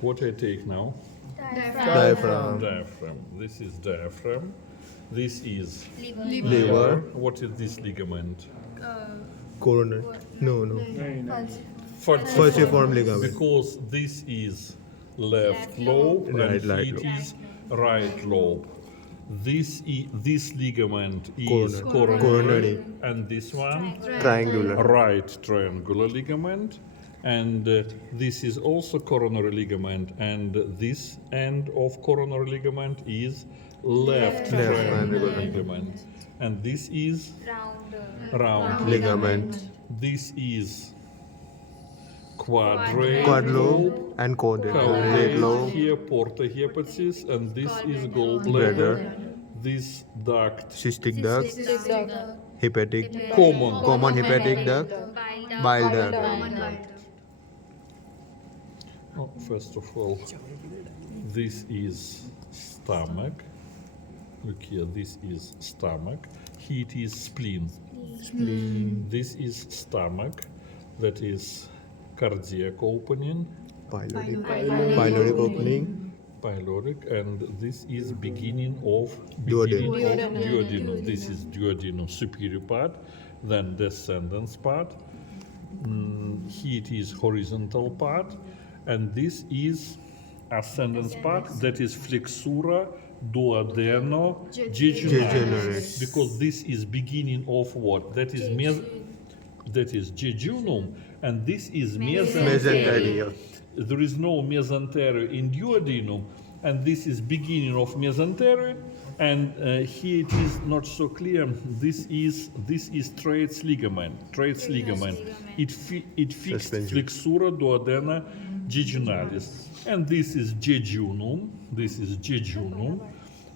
What I take now? Diaphragm. Diaphragm. This is diaphragm. This is Liver. What is this ligament? Coronary. No. Falciform ligament. Because this is left lobe Right and it lobe. is right lobe. This ligament is Coronary. coronary, and this one Triangular. right triangular ligament, and this is also coronary ligament, and this end of coronary ligament is left triangular ligament, and this is round Ligament. This is quadrate Quad lobe and caudate caudate lobe. here portohepatis, and this is gallbladder. This duct Cystic duct. Hepatic. common Hepatic duct. Bile duct. Oh, first of all, this is stomach. Look here, this is stomach. Here it is spleen. This is stomach. That is cardiac opening, Pyloric opening. pyloric, and this is beginning of Duodenum. duodenum. This is duodenum superior part, then descendants part. Here it is horizontal part, and this is ascendants part. That is flexura duodenojejunum. Because this is beginning of what? That is jejunum, and this is mesentery. Mesentery. There is no mesentery in duodenum, and this is beginning of mesentery, and here it is not so clear. This is Treitz ligament. It fixed Suspension. flexura duodena jejunalis, and this is jejunum.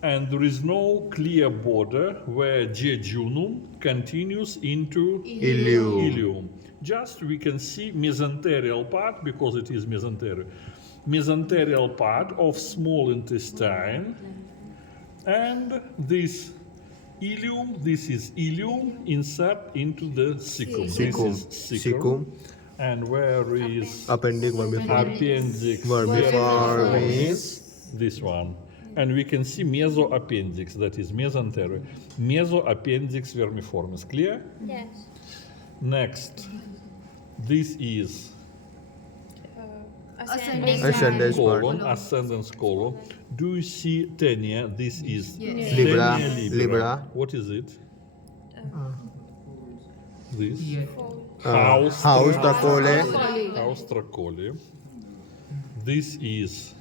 And there is no clear border where jejunum continues into ileum. Just we can see mesenterial part, because it is mesenterial part of small intestine, and this is ileum insert into the cecum. This is cecum. And where is Appendix appendix vermiformis. This one. And we can see mesoappendix, that is mesentery. Mesoappendix vermiformis. Clear? Yes. Next, this is Ascendens colon, ascendens colon. Do you see tenia? This is Libra. tenia Libra. What is it? This? House Trachole. This is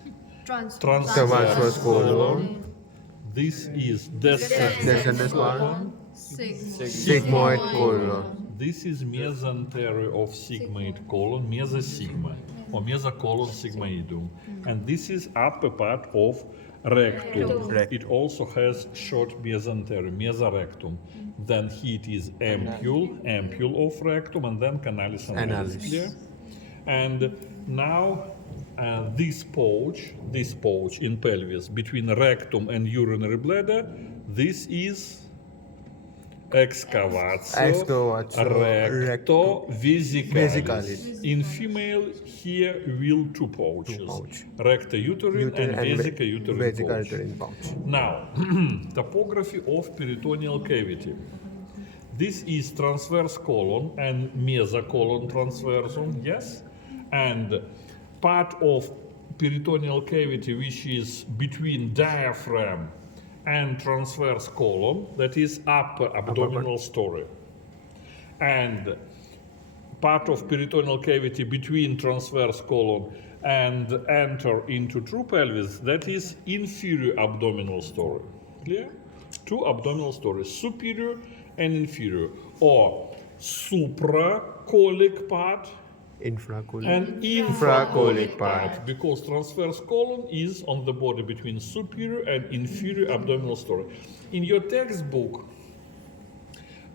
Transverse transverse colon. colon. This is Descendens part. Sigmoid colon. This is mesentery of sigmoid colon, mesosigma, or mesocolon sigmoidum. And this is upper part of rectum. It also has short mesentery, mesorectum. Then here it is ampule of rectum, and then canalis analis. Clear? And now this pouch in pelvis between rectum and urinary bladder, this is excavatio recto vesicalis. In female, here will two pouches, recta uterine and vesica uterine pouch. Now, topography of peritoneal cavity. This is transverse colon and mesocolon transversum, yes? And part of peritoneal cavity which is between diaphragm and transverse colon, that is upper abdominal story. And part of peritoneal cavity between transverse colon and enter into true pelvis, that is inferior abdominal story. Clear? Two abdominal stories, superior and inferior, or supracolic part and infracolic part, because transverse colon is on the border between superior and inferior abdominal story. In your textbook,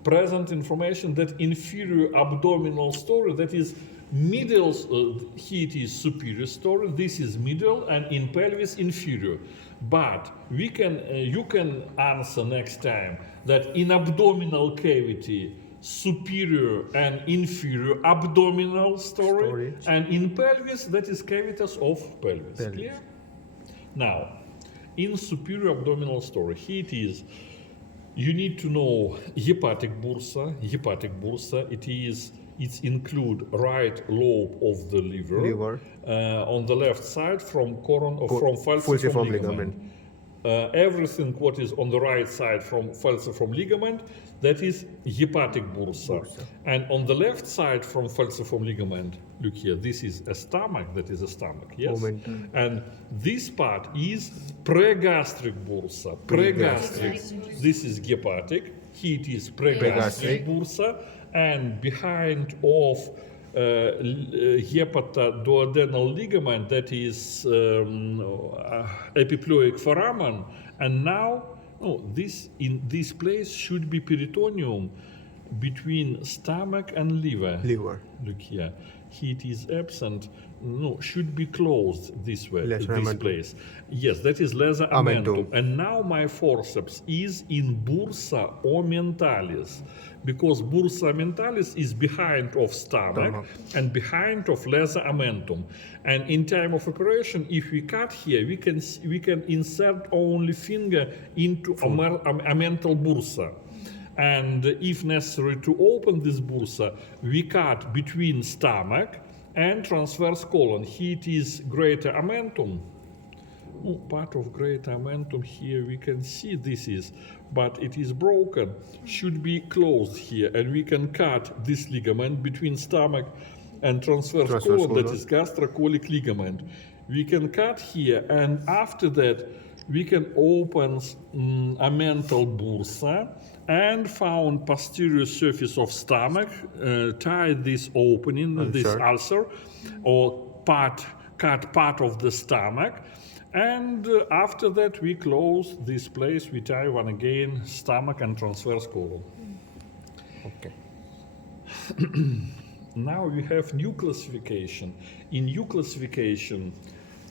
present information that inferior abdominal story, that is middle, here it is superior story, this is middle, and in pelvis inferior. But you can answer next time that in abdominal cavity superior and inferior abdominal Storage. and in pelvis that is cavitas of pelvis. Clear? Now, in superior abdominal story, here it is. You need to know hepatic bursa. Hepatic bursa. It's include right lobe of the liver. On the left side from from falciform ligament. Everything what is on the right side from falciform ligament, that is hepatic bursa. And on the left side from falciform ligament, look here, this is a stomach, that is a stomach, yes? Momentum. And this part is pregastric bursa. Pregastric, this is hepatic, here it is pregastric bursa, and behind of hepatoduodenal ligament, that is epiploic foramen, and now this in this place should be peritoneum between stomach and liver. Look here, it is absent. No, should be closed this way. This place. Yes, that is lesser amentum. And now my forceps is in bursa ommentalis, because bursa ommentalis is behind of stomach and behind of lesser amentum. And in time of operation, if we cut here, we can insert only finger into omental bursa. And if necessary to open this bursa, we cut between stomach and transverse colon. Here it is greater omentum. Part of greater omentum here we can see this is, but it is broken. Should be closed here, and we can cut this ligament between stomach and transverse colon, that is gastrocolic ligament. We can cut here, and after that we can open omental bursa and found posterior surface of stomach, tie this opening, this ulcer, or cut part of the stomach, and after that we close this place, we tie one again, stomach and transverse colon. Okay. Now we have new classification. In new classification,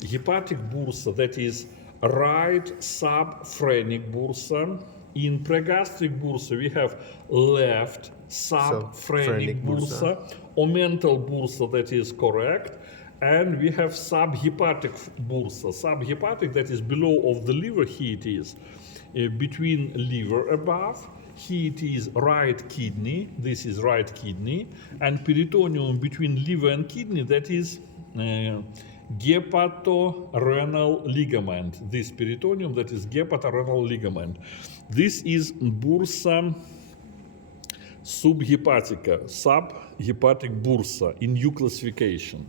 hepatic bursa, that is right subphrenic bursa. In pregastric bursa, we have left subphrenic bursa, omental bursa, that is correct, and we have subhepatic bursa. Subhepatic, that is below of the liver, here it is, between liver above, here it is right kidney, this is right kidney, and peritoneum between liver and kidney, that is hepatorenal ligament. This peritoneum, that is hepatorenal ligament. This is bursa subhepatica, subhepatic bursa in new classification.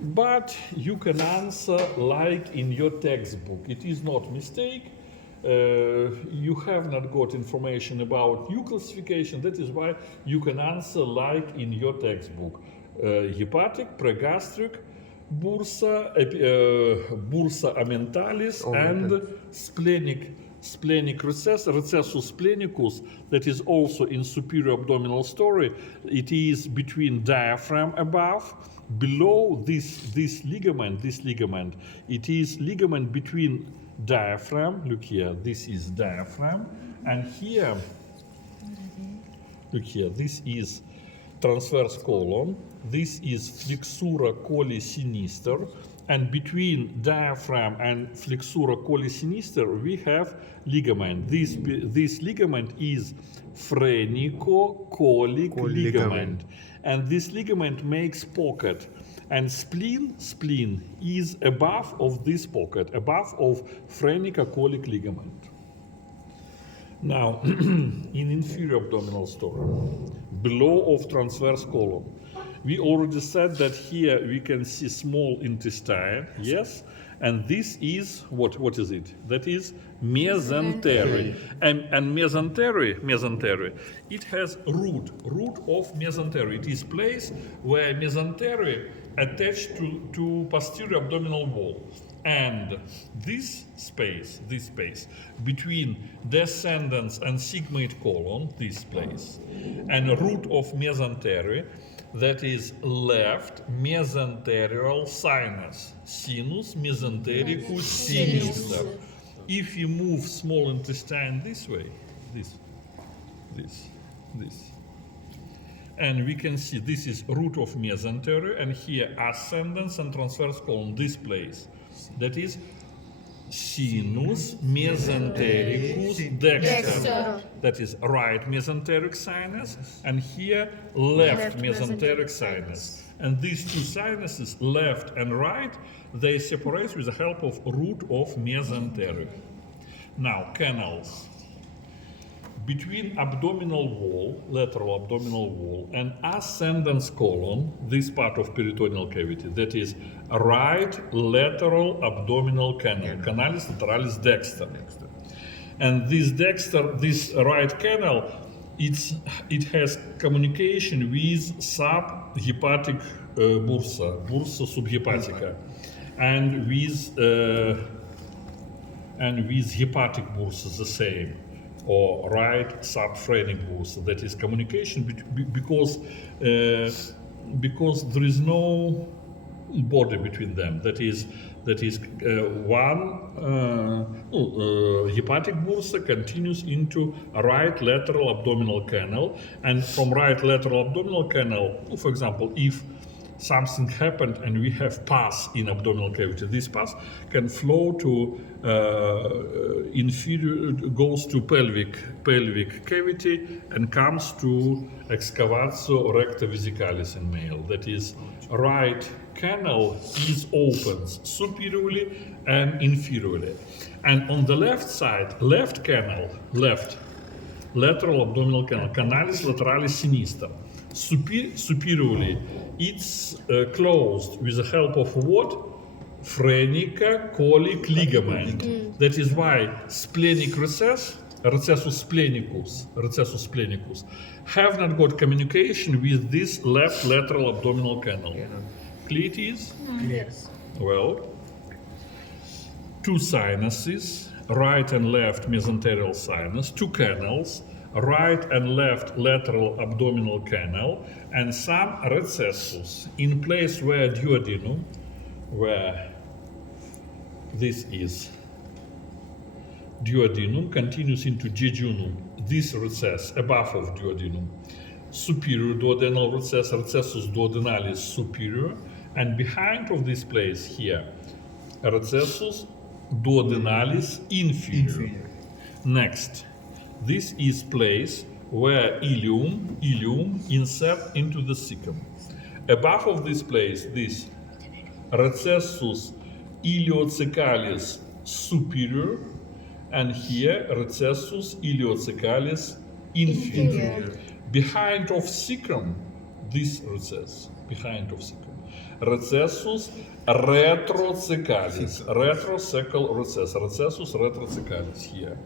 But you can answer like in your textbook. It is not mistake. You have not got information about new classification. That is why you can answer like in your textbook. Hepatic, pregastric, bursa, bursa ommentalis, and splenic recessus splenicus, that is also in superior abdominal story. It is between diaphragm above, below this ligament, it is ligament between diaphragm, look here, this is diaphragm, and here, look here, this is transverse colon, this is flexura coli sinister, and between diaphragm and flexura coli sinister we have ligament. This ligament is phrenico-colic ligament, and this ligament makes pocket, and spleen is above of this pocket, above of phrenico-colic ligament. Now, in inferior abdominal story, below of transverse colon, we already said that here we can see small intestine, yes, and this is what is it? That is mesentery, and mesentery. It has root of mesentery. It is place where mesentery attached to posterior abdominal wall. And this space between descendants and sigmoid colon, this place, and root of mesentery, that is left mesenterial sinus, sinus mesentericus sinister. If you move small intestine this way, this, And we can see this is root of mesentery, and here ascendens and transverse colon, this place. That is sinus mesentericus dexter. That is right mesenteric sinus, and here left mesenteric sinus. And these two sinuses, left and right, they separate with the help of root of mesentery. Now, canals. Between abdominal wall, lateral abdominal wall, and ascendens colon, this part of peritoneal cavity, that is right lateral abdominal canal, canalis lateralis dexter. And this right canal, it has communication with subhepatic bursa subhepatica, and with hepatic bursa the same, or right subphrenic bursa. That is communication because there is no body between them. That is hepatic bursa continues into a right lateral abdominal canal, and from right lateral abdominal canal, for example, if something happened and we have pus in abdominal cavity, this pus can flow to inferior, goes to pelvic cavity and comes to excavatio recta vesicalis in male. That is, right canal is open superiorly and inferiorly. And on the left side, left canal, left lateral abdominal canal, canalis lateralis sinistra, superiorly, it's closed with the help of what? Phrenica colic ligament. That is why splenic recessus splenicus, have not got communication with this left lateral abdominal canal. Clear it is? Yes. Well, two sinuses, right and left mesenterial sinus, two canals, right and left lateral abdominal canal, and some recessus in place where duodenum, where this is duodenum, continues into jejunum, this recess above of duodenum, superior duodenal recess, recessus duodenalis superior, and behind of this place here, recessus duodenalis inferior. Next, this is place where ileum insert into the cecum. Above of this place, this recessus iliocecalis superior, and here recessus iliocecalis inferior. Behind of cecum, this recess, behind of cecum, recessus retrocecalis, retrocecal recess, recessus retrocecalis here.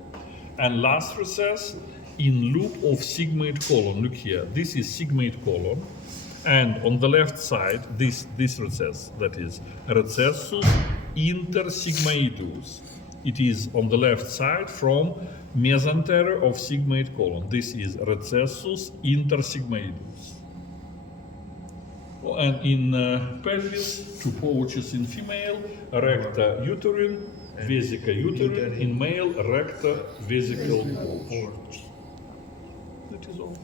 And last recess in loop of sigmoid colon. Look here, this is sigmoid colon, and on the left side, this recess, that is recessus intersigmoidus. It is on the left side from mesentery of sigmoid colon. This is recessus intersigmoidus. And in pelvis, two pouches in female, recta uterine, vesica uterine, in male, recta vesical pouch. That is all.